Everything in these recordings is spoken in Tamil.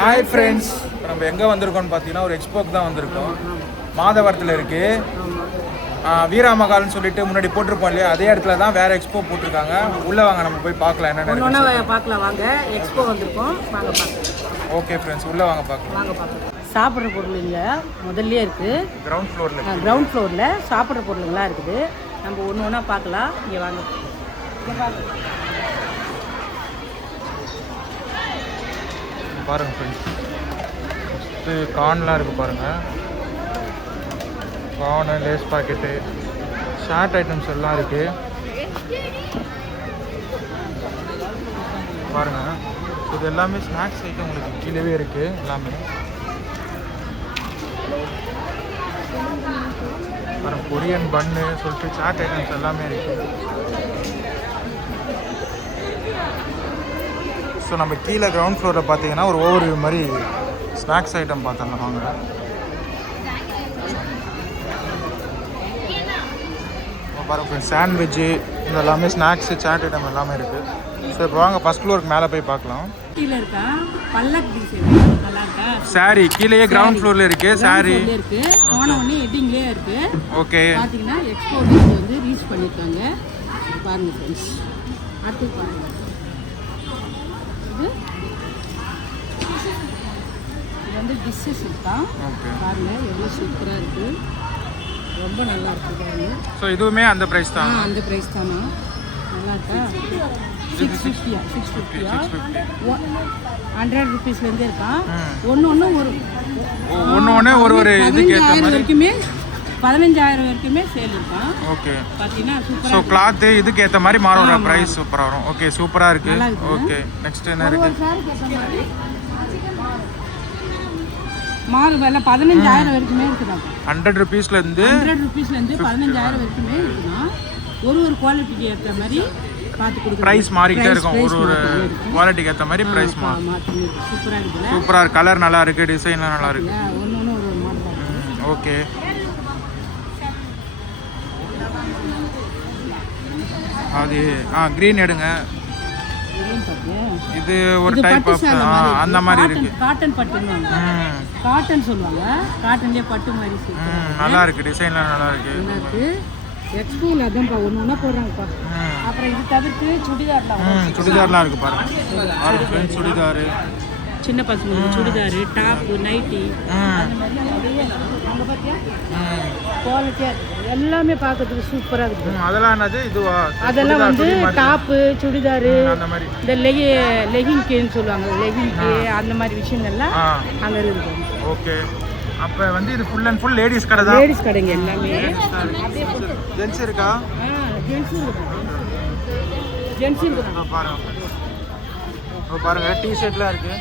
ஹாய் ஃப்ரெண்ட்ஸ், நம்ம எங்கே வந்திருக்கோம்னு பார்த்தீங்கன்னா ஒரு எக்ஸ்போக்கு தான் வந்திருக்கோம். மாதவரத்தில் இருக்குது. வீராமகால்னு சொல்லிட்டு முன்னாடி போட்டிருப்போம் இல்லையா, அதே இடத்துல தான் வேறு எக்ஸ்போ போட்டிருக்காங்க. உள்ளே வாங்க, நம்ம போய் பார்க்கலாம் என்னென்ன பார்க்கலாம். வாங்க, எக்ஸ்போ வந்திருக்கோம், வாங்க பார்க்கலாம். ஓகே ஃப்ரெண்ட்ஸ், உள்ளே வாங்க பார்க்கலாம். வாங்க பார்க்கலாம். சாப்பிட்ற பொருள் இங்கே முதல்ல இருக்குது. கிரவுண்ட் ஃப்ளோரில் சாப்பிட்ற பொருளுங்களாம் இருக்குது. நம்ம ஒன்று ஒன்றா பார்க்கலாம். இங்கே வாங்க. பாருங்கள் ஃப்ரெண்ட்ஸ், கார்ன்லாம் இருக்குது பாருங்கள். கார்னு, லேஸ் பாக்கெட்டு, ஷார்ட் ஐட்டம்ஸ் எல்லாம் இருக்குது பாருங்கள். இது எல்லாமே ஸ்நாக்ஸ் ஐட்டம் உங்களுக்கு கீழே இருக்குது எல்லாமே. பாருங்கள், கொரியன் பன்னு சொல்லிட்டு சாட் ஐட்டம்ஸ் எல்லாமே இருக்குது. ஸோ நம்ம கீழே கிரவுண்ட் ஃப்ளோரில் பார்த்தீங்கன்னா ஒரு ஓவர் வியூ மாதிரி ஸ்நாக்ஸ் ஐட்டம் பார்த்துடலாம் வாங்க. பாருங்கள், சாண்ட்விட்சு இந்த எல்லாமே ஸ்நாக்ஸு சாட் ஐட்டம் எல்லாமே இருக்குது. ஸோ இப்போ வாங்க ஃபஸ்ட் ஃப்ளோருக்கு மேலே போய் பார்க்கலாம். கீழே இருக்கா பல்லக் டிசைன் நல்லா இருக்கா? சாரி கீழேயே கிரவுண்ட் ஃப்ளோரில் இருக்குது. சாரி இருக்குது, போன உடனே ஹெட்டிங்லேயே இருக்குது. ஓகே, பார்த்தீங்கன்னா எக்ஸ்போ வந்து ரீச் பண்ணியிருக்காங்க. பாருங்கள் ஃப்ரெண்ட்ஸ், அடுத்து பாருங்கள். இது வந்து டிஷ்ஷஸ் இருக்கான். பாருங்கள் எவ்வளோ சூப்பராக இருக்குது, ரொம்ப நல்லா இருக்குது பாருங்கள். ஸோ இதுவுமே அந்த ப்ரைஸ் தான்? அந்த ப்ரைஸ் தானா? நல்லா இருக்கா? 650 100 ருபீஸ்லேருந்தே இருக்கான். ஒன்று ஒரு இதுக்கு ஏற்ற மாதிரி வரைக்குமே 15,000 வரைக்குமே சேல் இருக்கான். ஓகே, பார்த்தீங்கன்னா சூப்பராக. ஸோ கிளாத்து இதுக்கு ஏற்ற மாதிரி மாறும், ப்ரைஸ் சூப்பராக வரும். ஓகே, சூப்பராக இருக்குது. ஓகே, நெக்ஸ்ட் என்ன இருக்குது? மாறு விலை 15,000 வரைக்குமே இருக்குதாங்க. 100 ருபீஸ்லேருந்து 15,000 வரைக்குமே இருக்குன்னா ஒரு குவாலிட்டிக்கு ஏற்ற மாதிரி பார்த்து கொடுக்குறோம். ப்ரைஸ் மாறிக்கிட்டே இருக்கும், ஒரு குவாலிட்டிக்கு ஏற்ற மாதிரி ப்ரைஸ் மாறும். சூப்பராக இருக்குல்ல? சூப்பராக இருக்குது, கலர் நல்லா இருக்குது, டிசைன்லாம் நல்லா இருக்குது. ஒன்று ஒரு மாடல். ஓகே, அது க்ரீன் எடுங்க. இது ஒரு டைப் ஆஃப் அந்த மாதிரி இருக்கு. காட்டன் பட்டுன்னு காட்டன் சொல்லுவாங்க. காட்டன்லேயே பட்டு மாதிரி நல்லா இருக்கு, டிசைன்லாம் நல்லா இருக்கு. எக்ஸ்போவில் அதான்ப்பா ஒன்று ஒன்றா போடுறாங்கப்பா. அப்புறம் இது தவிர்த்து சுடிதார்லாம் இருக்கு பாருங்க. சுடிதாரு, சின்ன பசங்க சுடிதாரு, டாப்பு, நைட்டி, அந்த மாதிரி நிறைய அங்கே பார்த்தியா குவாலிட்டியாக எல்லாமே பார்க்கறதுக்கு சூப்பராக இருக்குது. அதெல்லாம் என்னது இதுவா? அதெல்லாம் வந்து டாப்பு, சுடிதாரு, இந்த லெகிங்க்குன்னு சொல்லுவாங்க, லெகிங்க்கு அந்த மாதிரி விஷயங்கள்லாம் அங்கே இருக்குது. ஓகே, அப்போ வந்து இது ஃபுல் அண்ட் ஃபுல் லேடிஸ் கடை தான். லேடிஸ் கடைங்க எல்லாமே. ஜென்ஸ் இருக்கா? ஜென்ஸ் இருக்கு பாருங்க. டிஷர்ட்லாம் இருக்கு,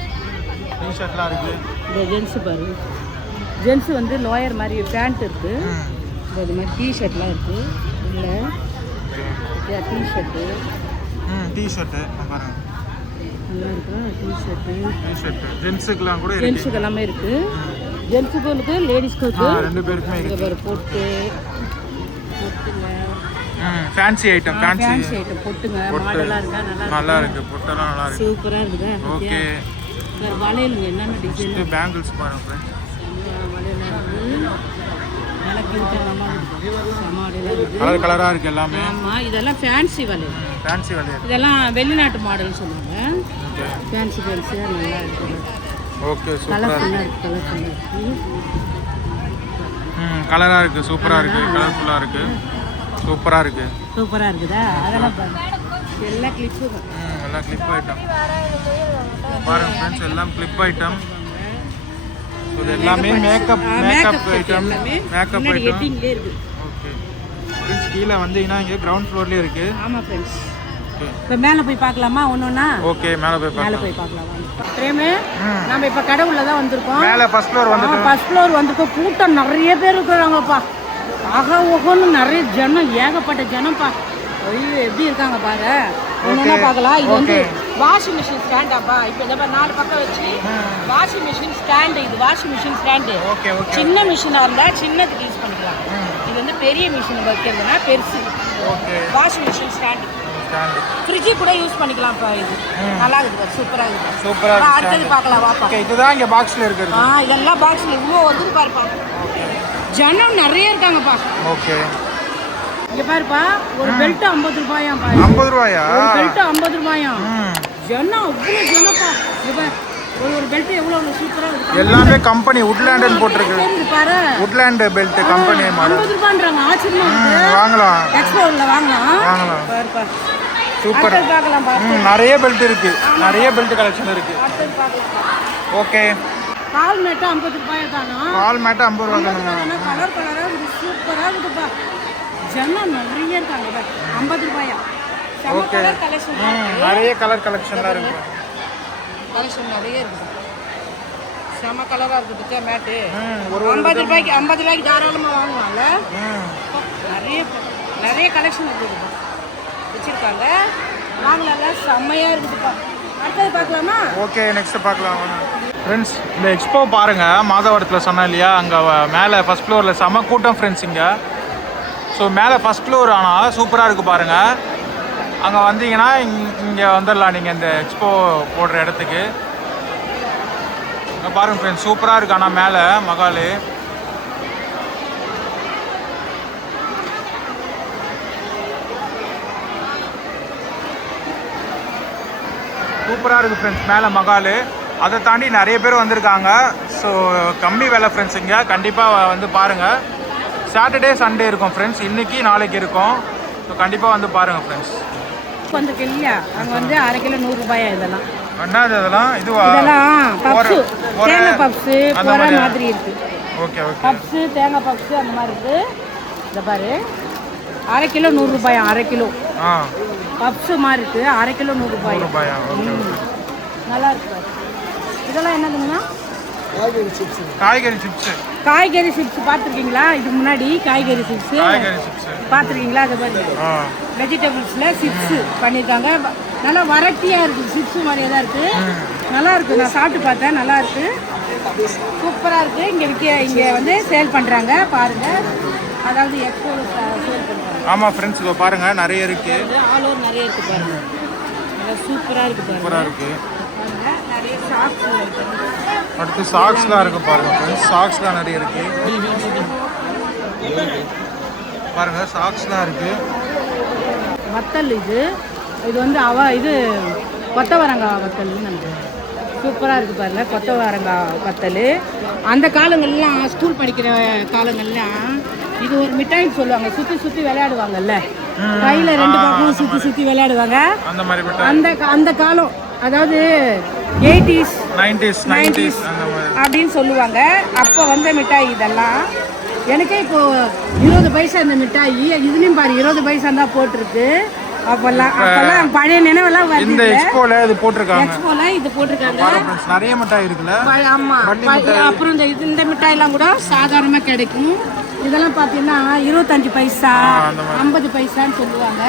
டிஷர்ட்லாம் இருக்கு. இந்த ஜென்ஸ் பாருங்க, ஜென்ஸ் வந்து லோயர் மாதிரி பேண்ட் இருக்கு. இது மாதிரி டிஷர்ட்லாம் இருக்கு. இல்லை டிஷர்ட்டு பாருங்க, நல்லா இருக்கா? டிஷர்ட்டு ஜென்ஸுக்கெல்லாம் கூட இருக்கு. ஜென்ஸுக்கு எல்லாமே இருக்கு. ஜென்ஸுக்கும் இருக்கு, லேடிஸ்க்கும் இருக்கு. ரெண்டு பேருக்குமே இருக்கு. ஒரு பொட்டுங்க, ஃபேன்சி ஐட்டம், ஃபேன்சி ஐட்டம் பொட்டுங்க மாடலாக இருக்கா? நல்லா இருக்கு, பொட்டெல்லாம் நல்லா இருக்கு, சூப்பராக இருக்குதா? ஓகே, வளையலுங்க என்னென்ன டிசைன்? பேங்கிள்ஸ் பாருங்க ஃப்ரெண்ட்ஸ், கலர் கலராக இருக்குது எல்லாமே. ஆமாம், இதெல்லாம் ஃபேன்சி வளையல். இதெல்லாம் வெளிநாட்டு மாடல் சொல்லுவாங்க. ஃபேன்சி நல்லா இருக்குது. ஓகே, கலர்ஃபுல்லாக கலராக இருக்குது, சூப்பராக இருக்குது, கலர்ஃபுல்லாக இருக்குது, சூப்பராக இருக்குதா? அதெல்லாம் எல்லாம் கிளிப்பு எல்லாம் கிளிப் ஐட்டம் பாருங்க ஃப்ரெண்ட்ஸ், எல்லாம் கிளிப் ஐட்டம். இது எல்லாமே makeup item, makeup item. Okay friends, கீழே வந்தீங்கன்னா இங்கே கிரவுண்ட் ஃப்ளோர்லேயே இருக்குது. ஆமாம் ஃப்ரெண்ட்ஸ், இப்போ மேலே போய் பார்க்கலாமா ஒன்றுன்னா? ஓகே, மேலே போய் பார்க்கலாம். பிரேமே, நம்ம இப்போ கடை உள்ள தான் வந்திருக்கோம். மேலே ஃபர்ஸ்ட் ஃப்ளோர் வந்திருக்கோம். கூட்டம் நிறைய பேர் இருக்கிறாங்கப்பா. ஒவ்வொன்று நிறைய ஜனம், ஏகப்பட்ட ஜனம்ப்பா. ஐயோ, எப்படி இருக்காங்க பாரு. ஒன்றுனா பார்க்கலாம். இது வந்து வாஷிங் மிஷின் ஸ்டாண்டாப்பா. இப்போ இந்த 4 பக்கம் வச்சு வாஷிங் மிஷின் ஸ்டாண்டு. இது வாஷிங் மிஷின் ஸ்டாண்டு. சின்ன மிஷினாக இருந்தால் சின்னதுக்கு யூஸ் பண்ணிக்கலாம். இது வந்து பெரிய மிஷின் வைக்கிறதுனா பெருசு. Washing machine stand stand. Fridge கூட யூஸ் பண்ணிக்கலாம்ப்பா. இது நல்லா இருக்குது, சூப்பரா இருக்குது. சூப்பரா இருக்கு. அடுத்தது பார்க்கலாம் வாப்பா. ஓகே, இதுதான் இங்க பாக்ஸ்ல இருக்குது. இதெல்லாம் பாக்ஸ்ல இவ்வளோ வந்து பாருப்பா. ஜனம் நிறைய இருக்காங்கப்பா. ஓகே, இங்க பாருப்பா, ஒரு பெல்ட் 50 ரூபாயாம்பா. 50 ரூபாயா? ஒரு பெல்ட் 50 ரூபாயா? ஜனம் அவ்வளோ ஜனப்பா. இங்க பாரு, ஒரு பெல்ட் எவ்வளவு சூப்பரா இருக்கு. எல்லாமே கம்பெனி வுட்லேண்ட்னு போட்டுருக்கு. பாரு, வுட்லேண்ட் பெல்ட் கம்பெனி மாடல். 50 ரூபான்றாங்க. ஆச்சரியமா இருக்கு. வாங்கலாம், எக்ஸ்போர்ட்ல வாங்கலாம். பாருப்பா, சூப்பர். பார்க்கலாம் பா. நிறைய பெல்ட் இருக்கு, நிறைய பெல்ட் கலெக்ஷன் இருக்கு. அடுத்து பார்க்கலாம். ஓகே, கால் மேட் 50 ரூபாய் தானா? கால் மேட் 50 ரூபாய் தானா? கலர் கலரா இருக்கு, சூப்பரா இருக்குப்பா. ஜனம் நிறைய இருக்காங்க பாரு. 50 ரூபாயா? செம கலர் கலெக்ஷன். நிறைய கலர் கலெக்ஷன்லாம் இருக்கு. கலெக்ஷன் நிறைய இருக்கு. செம கலரா இருக்கு மேட்டு. 50 ரூபாய்க்கு தாராளமா வாங்குவாங்கல்ல. நிறைய நிறைய கலெக்ஷன் இருக்குது, வச்சிருக்காங்க. வாங்கலாம்ல, செம்மையா இருக்குதுப்பா. அடுத்தது பார்க்கலாமா? ஓகே, நெக்ஸ்ட் பார்க்கலாம் ஃப்ரெண்ட்ஸ். இந்த எக்ஸ்போ பாருங்க, மாதவரத்தில் சொன்னேன் இல்லையா, அங்கே மேலே ஃபர்ஸ்ட் ஃப்ளோரில் செம கூட்டம் ஃப்ரெண்ட்ஸ் இங்கே. ஸோ மேலே ஃபர்ஸ்ட் ஃப்ளோர் ஆனால் சூப்பராக இருக்குது பாருங்கள். அங்கே வந்தீங்கன்னா இங்கே வந்துடலாம் நீங்கள் இந்த எக்ஸ்போ போடுற இடத்துக்கு. இங்கே பாருங்கள் ஃப்ரெண்ட்ஸ், சூப்பராக இருக்குது. ஆனால் மேலே மகாலு சூப்பராக இருக்குது ஃப்ரெண்ட்ஸ், மேலே மகாலு. அதை தாண்டி நிறைய பேர் வந்திருக்காங்க. ஸோ கம்மி விலை ஃப்ரெண்ட்ஸ். இங்கே கண்டிப்பாக வந்து பாருங்கள். சாட்டர்டே சண்டே இருக்கும் ஃப்ரெண்ட்ஸ். இன்றைக்கி நாளைக்கு இருக்கும். ஸோ கண்டிப்பாக வந்து பாருங்கள் ஃப்ரெண்ட்ஸ். வந்துருக்கு இல்லையா, அங்கே வந்து அரை கிலோ 100 ரூபாயா? இதெல்லாம் என்னது? அதெல்லாம் இதுவா? இதெல்லாம் பப்ஸு, தேங்காய் பப்ஸு போகிற மாதிரி இருக்கு. ஓகே ஓகே, பப்ஸு, தேங்காய் பப்ஸு அந்த மாதிரி இருக்கு. இந்த பாரு, அரை கிலோ 100 ரூபாயா? அரை கிலோ பப்ஸு மாதிரி இருக்கு, அரை கிலோ 100 ரூபாயா? நல்லா இருக்கு. இதெல்லாம் என்னதுங்கண்ணா? காய்கறி சிப்ஸ் பார்த்துருக்கீங்களா? இதுக்கு முன்னாடி காய்கறி சிப்ஸ் பார்த்துருக்கீங்களா? அதை மாதிரி வெஜிடபிள்ஸில் சிப்ஸ் பண்ணியிருக்காங்க. நல்லா வெரைட்டியாக இருக்குது, சிப்ஸ் மாதிரியே தான் இருக்குது. நல்லா இருக்குது, நான் சாப்பிட்டு பார்த்தேன், நல்லா இருக்குது, சூப்பராக இருக்குது. இங்கே வந்து சேல் பண்ணுறாங்க பாருங்கள். அதாவது எக்ஸ்போர்ட் சேல் பண்ணுறாங்க. ஆமாம் ஃப்ரெண்ட்ஸ், இப்போ பாருங்கள் நிறைய இருக்குது, ஆல் ஓவர் நிறைய இருக்குது பாருங்கள். நல்லா சூப்பராக இருக்குது, சூப்பராக இருக்குது. நிறைய சாக்ஸ் இருக்குது. அடுத்து சாக்ஸ்லாம் இருக்குது பாருங்கள் ஃப்ரெண்ட்ஸ். சாக்ஸ்லாம் நிறைய இருக்குது பாருங்கள், சாக்ஸ்லாம் இருக்குது. வத்தல் இது வந்து இது கொத்தவரங்காய் வத்தல்னு நினைக்கிறேன். சூப்பராக இருக்குது பாருங்கள், கொத்தவரங்காய் வத்தல். அந்த காலங்கள்லாம் ஸ்கூல் படிக்கிற காலங்கள்லாம் இது ஒரு மிட்டாய்னு சொல்லுவாங்க. சுற்றி சுற்றி விளையாடுவாங்கல்ல, கையில் 2 பக்கமும் சுற்றி சுற்றி விளையாடுவாங்க. அந்த காலம், அதாவது 80s 90s அப்படின்னு சொல்லுவாங்க. அப்போ வந்த மிட்டாய் இதெல்லாம். எனக்கே இப்போ 20 பைசா இந்த மிட்டாய். இதுலேயும் பாரு 20 பைசா தான் போட்டிருக்கு. அப்பெல்லாம் பழைய நினைவெல்லாம் வருது. இந்த எக்ஸ்போல இது போட்டிருக்காங்க. இது போட்டிருக்காங்க. நிறைய மிட்டாய் இருக்குல்ல. ஆமா, அப்புறம் இந்த மிட்டாயெல்லாம் கூட சாதாரணமாக கிடைக்கும். இதெல்லாம் பார்த்தீங்கன்னா 25 பைசா 50 பைசான்னு சொல்லுவாங்க.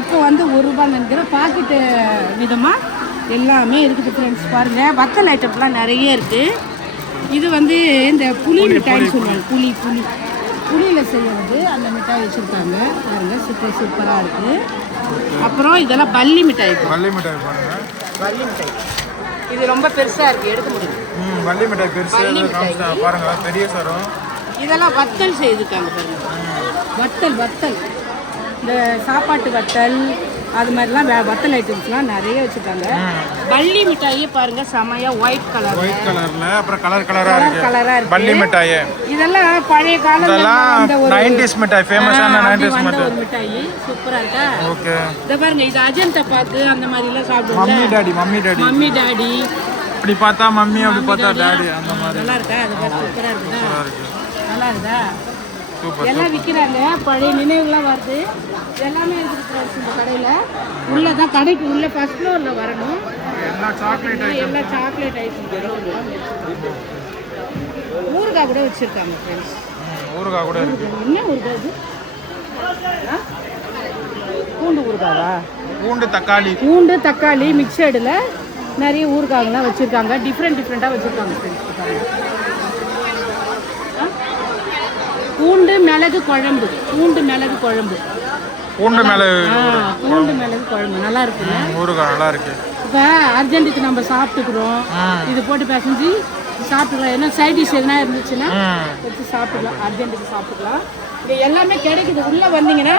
இப்போ வந்து 1 ரூபாய் நினைக்கிற பாக்கெட்டு விதமாக எல்லாமே இருக்குது ஃப்ரெண்ட்ஸ். பாருங்கள், வத்தல் ஐட்டம்லாம் நிறைய இருக்குது. இது வந்து இந்த புளி மிட்டாய்னு சொல்லுவாங்க. புளியில் செய்யறது அந்த மிட்டாய் வச்சுருக்காங்க பாருங்கள், சூப்பராக இருக்குது. அப்புறம் இதெல்லாம் பல்லி மிட்டாய் பாருங்கள். பல்லி மிட்டாய் இது ரொம்ப பெருசாக இருக்குது, எடுக்க முடியும். பல்லி மிட்டாய் பெருசு பாருங்கள், பெரிய சரம். இதெல்லாம் வத்தல் செய்திருக்காங்க பாருங்கள். வத்தல் இந்த சாப்பாட்டு வத்தல் அது மாதிரிலாம் வத்தல் ஐட்டம்ஸ்லாம் நிறைய வச்சுருக்காங்க. பல்லி மிட்டாயே பாருங்க, செமையா ஒயிட் கலர்ல, அப்புறம் கலரா இருக்கு பல்லி மிட்டாய். இதெல்லாம் பழைய காலத்துல அந்த ஒரு 90s மிட்டாய், ஃபேமஸான 90s மிட்டாய். ஒரு மிட்டாய் சூப்பரா இருக்கா. ஓகே, இத பாருங்க, இது அஜந்தா பாக்கு அந்த மாதிரி எல்லாம் சாப்பிடுவாங்க. மம்மி டாடி இப்படி பார்த்தா மம்மி, அப்படி பார்த்தா டாடி, அந்த மாதிரி. நல்லா இருக்கா? அது சூப்பரா இருக்குதா? நல்லா இருக்குதா? எல்லாம் விற்கிறாங்க, பழைய நினைவுலாம் வருது. எல்லாமே இருக்குது இந்த கடையில். உள்ளே தான் கடைக்கு உள்ளே ஃபர்ஸ்ட் ஃப்ளோரில் வரணும். எல்லாம் சாக்லேட் ஐட்டம். ஊறுகாய் கூட வச்சுருக்காங்க ஃப்ரெண்ட்ஸ். ஊறுகாய் கூட இருக்கு. என்ன ஊறுகாய் இது? பூண்டு ஊறுகாவா? பூண்டு தக்காளி மிக்சடில் நிறைய ஊறுகாய்லாம் வச்சுருக்காங்க. டிஃப்ரெண்ட்டாக வச்சுருக்காங்க ஃப்ரெண்ட்ஸ். பூண்டு மிளகு குழம்பு பூண்டு மேலே பூண்டு மிளகு குழம்பு நல்லா இருக்குல்ல. ஊறுகாய் நல்லா இருக்கு. இப்போ அர்ஜென்ட்டுக்கு நம்ம சாப்பிட்டுக்கிறோம், இது போட்டு பிசைஞ்சு சாப்பிட்டுக்கலாம். ஏன்னா சைட் டிஷ் எதுனா இருந்துச்சுன்னா வச்சு சாப்பிட்டுக்கலாம், அர்ஜென்ட்டுக்கு சாப்பிட்டுக்கலாம். இது எல்லாமே கிடைக்குது. உள்ள வந்தீங்கன்னா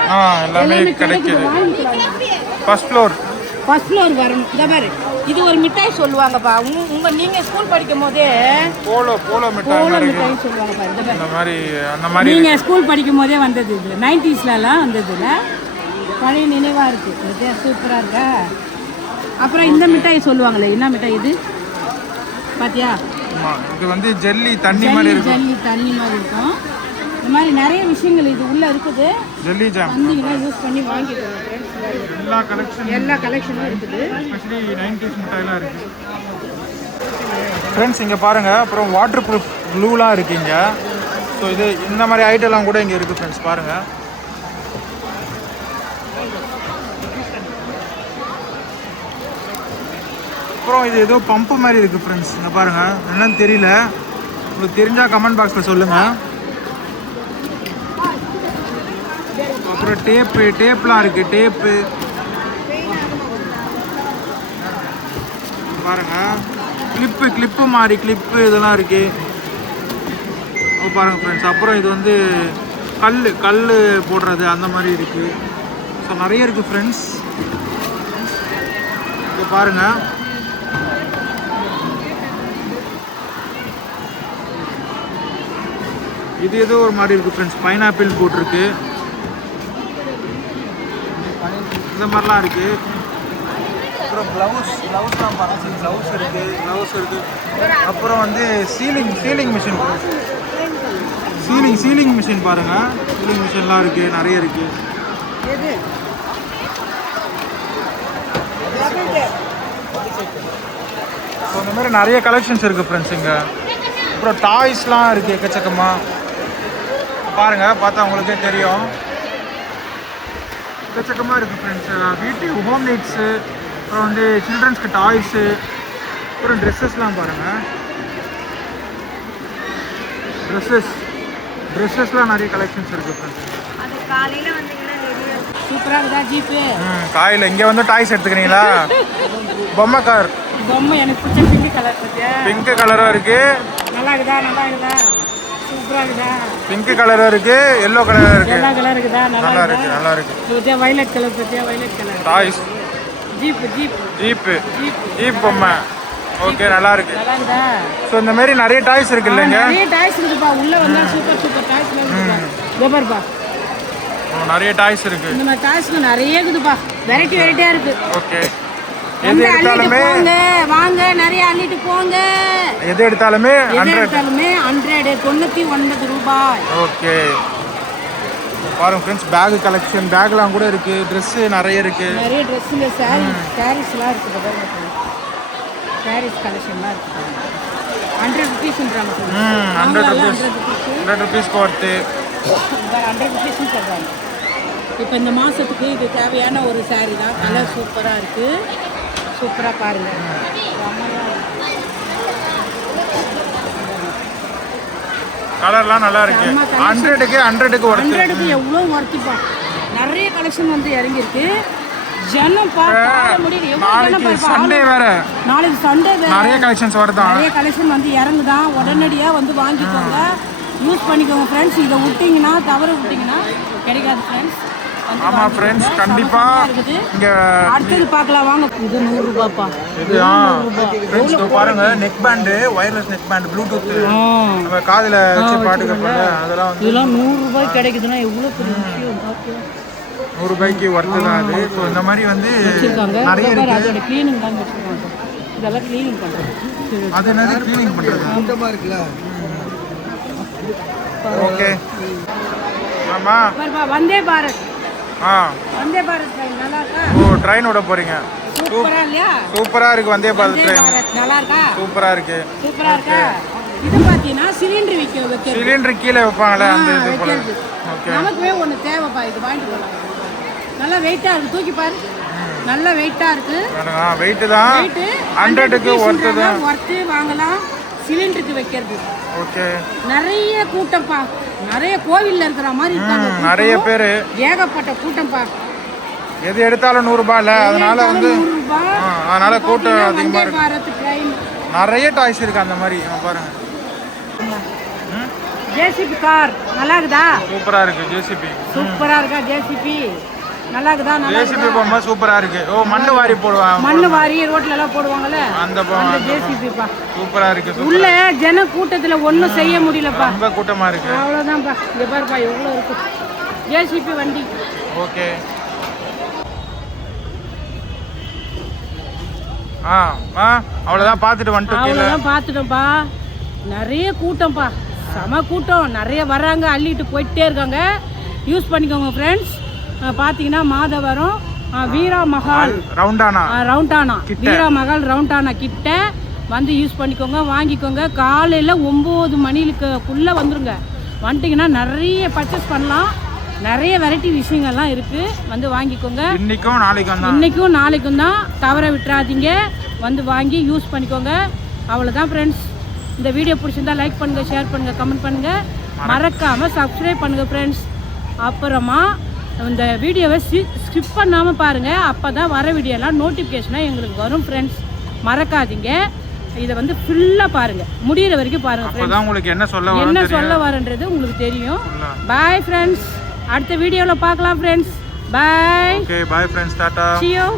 எல்லாமே கிடைக்குது, வாங்கிக்கலாம். ஃபர்ஸ்ட் ஃப்ளோர் வரணும். இந்த மாதிரி இது ஒரு மிட்டாய் சொல்லுவாங்கப்பா. நீங்க ஸ்கூல் படிக்கும் போதே போலோ மிட்டாய் சொல்லுவாங்கப்பா. அந்த மாதிரி நீங்க ஸ்கூல் படிக்கும் போதே வந்தது இது. 90sலாம் வந்ததுல பழைய நினைவா இருக்கு. சூப்பரா இருக்கா. அப்புறம் இந்த மிட்டாய் சொல்லுவாங்களே, என்ன மிட்டாய் இது பாத்தியா? இது வந்து ஜெல்லி தண்ணி மாதிரி இருக்கும். இந்த மாதிரி நிறைய விஷயங்கள் இது உள்ள இருக்குது. ஜெல்லி ஜாம் வந்தீங்கன்னா யூஸ் பண்ணி வாங்கிக்கலாம். எல்லா கலெக்ஷனும் இருக்குது. ஸ்பெஷலி 90s மிட்டாய்லாம் இருக்கு ஃப்ரெண்ட்ஸ். இங்கே பாருங்க. அப்புறம் வாட்டர் ப்ரூஃப் க்ளூலாம் இருக்கு இங்க. ஸோ இது இந்த மாதிரி ஐட்டம்லாம் கூட இங்கே இருக்கு ஃப்ரெண்ட்ஸ். பாருங்க. அப்புறம் இது ஏதோ பம்பு மாதிரி இருக்கு ஃப்ரெண்ட்ஸ். இங்கே பாருங்க, என்னன்னு தெரியல. உங்களுக்கு தெரிஞ்சா கமெண்ட் பாக்ஸில் சொல்லுங்க. அப்புறம் டேப்லாம் இருக்கு. டேப்பு பாருங்க. கிளிப்பு மாதிரி கிளிப்பு இதெல்லாம் இருக்கு பாருங்க ஃப்ரெண்ட்ஸ். அப்புறம் இது வந்து கல் போடுறது அந்த மாதிரி இருக்கு. ஸோ நிறைய இருக்கு ஃப்ரெண்ட்ஸ். இது பாருங்க. இது ஏதோ ஒரு மாதிரி இருக்கு ஃப்ரெண்ட்ஸ். பைனாப்பிள் போட்டிருக்கு. இந்த மாதிரிலாம் இருக்கு. அப்புறம் க்ளவுஸ்லாம் பாருங்க. க்ளவுஸ் இருக்கு. அப்புறம் வந்து சீலிங் மிஷின் சீலிங் மிஷின் பாருங்க. சீலிங் மிஷின்லாம் இருக்கு, நிறைய இருக்கு. இந்த மாதிரி நிறைய கலெக்ஷன்ஸ் இருக்கு ஃப்ரெண்ட்ஸ் இங்க. அப்புறம் டாய்ஸ்லாம் இருக்கு எக்கச்சக்கமா. பாருங்க, பார்த்தா உங்களுக்கே தெரியும். எக்கச்சக்கமாக இருக்குது ஃப்ரெண்ட்ஸ். வீட்டுக்கு ஹோம் நீட்ஸு, அப்புறம் வந்து சில்ட்ரன்ஸ்க்கு டாய்ஸு, அப்புறம் ட்ரெஸ்ஸஸ்லாம் பாருங்கள். ட்ரெஸ்ஸஸ்லாம் நிறைய கலெக்ஷன்ஸ் இருக்குது ஃப்ரெண்ட்ஸ். சூப்பராக இருக்குதா ஜீப்பு? காலையில் இங்கே வந்து டாய்ஸ் எடுத்துக்கிறீங்களா? பொம்மை கார். பொம்மை எனக்கு பிடிச்ச பிங்க் கலர். பிங்க் கலரும் இருக்குது. நல்லா இருக்குதா? சூப்பரா இருக்குதா? பிங்க் கலரும் இருக்கு, எல்லோ கலரும் இருக்கு. எல்லா கலர் இருக்குதா? நல்லா இருக்கு. இது வயலட் கலர் பத்தியா? Violet colour toys. ஜீப் பொம்மை. ஓகே, நல்லா இருக்கு. ஸோ இந்த மாதிரி நிறைய டாய்ஸ் இருக்கு இல்லைங்க? நிறைய டாய்ஸ் இருக்குப்பா. உள்ள வந்தா சூப்பர் டாய்ஸ் இருக்குப்பா. நிறைய டாய்ஸ் இருக்கு. இந்த மாதிரி டாய்ஸ் நிறைய இருக்குதுப்பா. வெரைட்டியா இருக்கு. ஓகே, எது எடுத்தாலுமே வாங்க, நிறைய அள்ளிட்டு போங்க. எது எடுத்தாலுமே 199 ரூபாய். ஓகே, பாருங்க ஃப்ரெண்ட்ஸ். பேக் கலெக்ஷன், பேக்லாம் கூட இருக்கு. ட்ரெஸ் நிறைய இருக்கு. நிறைய ட்ரெஸ்ஸுங்க, சாரீஸ்லாம் இருக்குது பாருங்க. சாரீஸ் கலெக்ஷன்லாம் இருக்குது. 100 rupeesன்றாங்க. 100 rupees ஒர்த்து. 100 rupeesன்னு சொல்கிறாங்க. இப்போ இந்த மாதத்துக்கு இது தேவையான ஒரு சாரீ தான். கலர் சூப்பராக இருக்குது. சூப்பராக பாருங்கள். கலர்லாம் நல்லா இருக்கு. 100க்கு ஒர்த்து எவ்வளோ ஒர்த்துப்பா. நிறைய கலெக்ஷன் வந்து இறங்கியிருக்கு. ஜனம் பார்க்க முடியல. நாளைக்கு சண்டே வேற. நிறைய கலெக்ஷன்ஸ் வருதா? நிறைய கலெக்ஷன் வந்து இறங்குதான். உடனடியாக வந்து வாங்கிக்கோங்க, யூஸ் பண்ணிக்கோங்க ஃப்ரெண்ட்ஸ். இதை விட்டிங்கன்னா, தவறு விட்டிங்கன்னா கிடைக்காது ஃப்ரெண்ட்ஸ். ஆமா ஃப்ரெண்ட்ஸ், கண்டிப்பா இங்க அடுத்து பார்க்கலாம் வாங்க. இது 100 ரூபாய்ப்பா. இது ஃப்ரெண்ட்ஸ் இதோ பாருங்க. Neck band, wireless neck band, Bluetooth நம்ம காதுல வச்சு பாட்டு கேட்போம்ல, அதெல்லாம் வந்து இதெல்லாம் 100 ரூபாய் கிடைக்குதுன்னா எவ்வளவு பெரிய விஷயம். 100 ரூபாய்க்கு வர்த்து தான் அது. ஸோ இந்த மாதிரி வந்து நிறைய இருக்கு. அதோட க்ளீனிங் தான் வச்சிருக்காங்க. இதெல்லாம் க்ளீனிங் பண்றது. அது என்னது க்ளீனிங் பண்றது? சுத்தமா இருக்குல்ல. ஓகே. ஆமா, வந்தே பாரத். வந்தே பாரத் ட்ரெயின் நல்லா இருக்கா? ஓ, ட்ரெயின் விட போறீங்க. சூப்பரா இல்லையா? சூப்பரா இருக்கு. வந்தே பாரத் ட்ரெயின் நல்லா இருக்கா? சூப்பரா இருக்கு. இது பாத்தீங்கன்னா சிலிண்டர் வைக்க சிலிண்டர் கீழே வைப்பாங்களே அந்த இது போல. ஓகே, நமக்குவே ஒன்று தேவைப்பா. இது வாங்கிட்டு போகலாம். நல்லா வெயிட்டா இருக்கு. தூக்கி பாரு, நல்லா வெயிட்டா இருக்கு. வெயிட் தான். 100க்கு ஒர்த்து தான். ஒர்த்து வாங்கலாம். சிலிண்டருக்கு வைக்கிறது. ஓகே, நிறைய கூட்டம்ப்பா. நிறைய கோவில்ல இருக்கிற மாதிரி இருக்காங்க. நிறைய பேர், ஏகப்பட்ட கூட்டம்ப்பா. எது எடுத்தாலும் 100 ரூபாய் இல்ல, அதனால வந்து 100 ரூபாய். அதனால கூட்டம் அதிகமா வந்தே இருக்கு. பாரத் ட்ரெயின். நிறைய டாய்ஸ் இருக்கு அந்த மாதிரி பாருங்க. ஜேசிபி கார் நல்லா இருக்குதா? சூப்பரா இருக்கு ஜேசிபி. சூப்பரா இருக்கா ஜேசிபி? நல்லா இருக்குதா? நல்லா ஜேசிபி போகும்போது சூப்பரா இருக்கு. ஓ மண்ணு வாரி போடுவாங்க, மண்ணு வாரி ரோட்ல எல்லாம் போடுவாங்கல்ல, அந்த ஜேசிபி பா. சூப்பரா இருக்கு. உள்ள ஜன கூட்டத்துல ஒண்ணும் செய்ய முடியலப்பா, ரொம்ப கூட்டமா இருக்கு. அவ்வளவுதான்ப்பா. இங்க பாருப்பா எவ்வளவு இருக்கு ஜேசிபி வண்டி. ஓகே அவ்வளோதான் பார்த்துட்டு வந்துட்டோம். அவ்வளோதான் பார்த்துட்டோம்ப்பா. நிறைய கூட்டம்ப்பா, செம கூட்டம். நிறைய வர்றாங்க, அள்ளிட்டு போயிட்டே இருக்காங்க. யூஸ் பண்ணிக்கோங்க ஃப்ரெண்ட்ஸ். பார்த்தீங்கன்னா மாதவரம் வீரா மஹால் ரவுண்டானா வீரா மஹால் ரவுண்டானா கிட்ட வந்து யூஸ் பண்ணிக்கோங்க, வாங்கிக்கோங்க. காலையில் 9 மணிக்குள்ளே வந்துருங்க. வந்துட்டிங்கன்னா நிறைய பர்ச்சேஸ் பண்ணலாம். நிறைய வெரைட்டி விஷயங்கள்லாம் இருக்குது, வந்து வாங்கிக்கோங்க. இன்றைக்கும் நாளைக்கும் தான், தவற விட்டுறாதீங்க. வந்து வாங்கி யூஸ் பண்ணிக்கோங்க. அவ்வளோதான் ஃப்ரெண்ட்ஸ். இந்த வீடியோ பிடிச்சிருந்தா லைக் பண்ணுங்கள், ஷேர் பண்ணுங்கள், கமெண்ட் பண்ணுங்கள், மறக்காமல் சப்ஸ்கிரைப் பண்ணுங்கள் ஃப்ரெண்ட்ஸ். அப்புறமா இந்த வீடியோவை ஸ்கிப் பண்ணாமல் பாருங்கள், அப்போ தான் வர வீடியோலாம் நோட்டிஃபிகேஷனாக எங்களுக்கு வரும் ஃப்ரெண்ட்ஸ். மறக்காதீங்க, இதை வந்து ஃபுல்லாக பாருங்கள், முடிகிற வரைக்கும் பாருங்கள். உங்களுக்கு என்ன சொல்ல வரன்றது உங்களுக்கு தெரியும். பாய் ஃப்ரெண்ட்ஸ், அடுத்த வீடியோவில் பார்க்கலாம் friends. Bye. Bye friends, Tata. See you.